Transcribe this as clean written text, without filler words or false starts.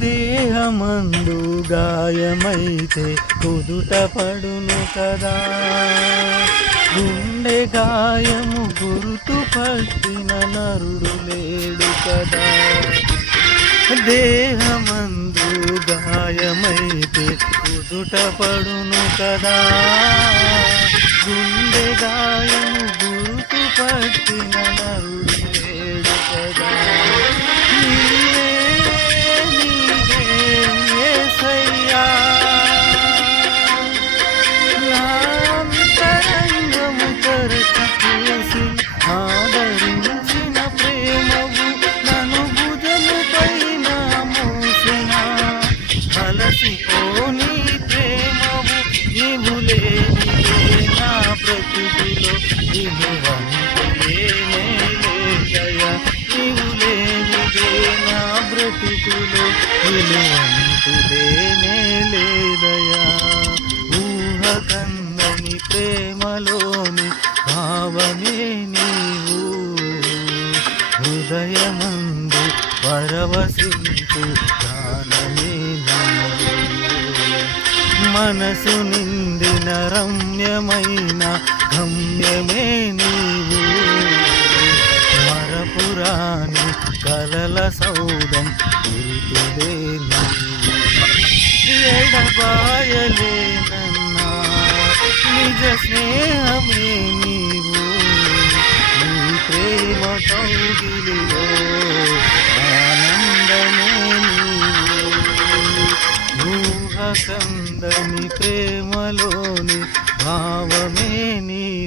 దేహమందు గాయమైతే కుదుట పడును కదా, గుండె గాయము గుర్తు పట్టిన నరుడు లేడు కదా. దేహమందు గాయమైతే కుదుట పడును కదా, గుండె గాయము గుర్తు పట్టిన నరుడు లేడు కదా. నీవే నీవే యేసయ్యా, నా అంతరంగము తెరచి చూసి ఆదరించిన ప్రేమవు, నన్ను భుజముపైన మోసిన అలసిపోని ప్రేమవు. నీవు లేనిదే నా బ్రతుకులో విలువంతులేనే లేదయ్యా, నీవు లేనిదే నా బ్రతుకులో విలువంతులేనే లేదయ్యా. ఊహ కందని ప్రేమలోని భావమే నీవు, హృదయమందు పరవశించు గానమే నీవు. మనసు నిండిన రమ్యమైన గమ్యమే నీవు, మరపురాని కలల సౌదం గుర్తులే నీవు. ఎడబాయలేనన్నా నిజ స్నేహమే నీవు, నీ ప్రేమ కౌగిలిలో ఆనందమే నీవు. ఊహ కందని ప్రేమలోని భావమే నీవు.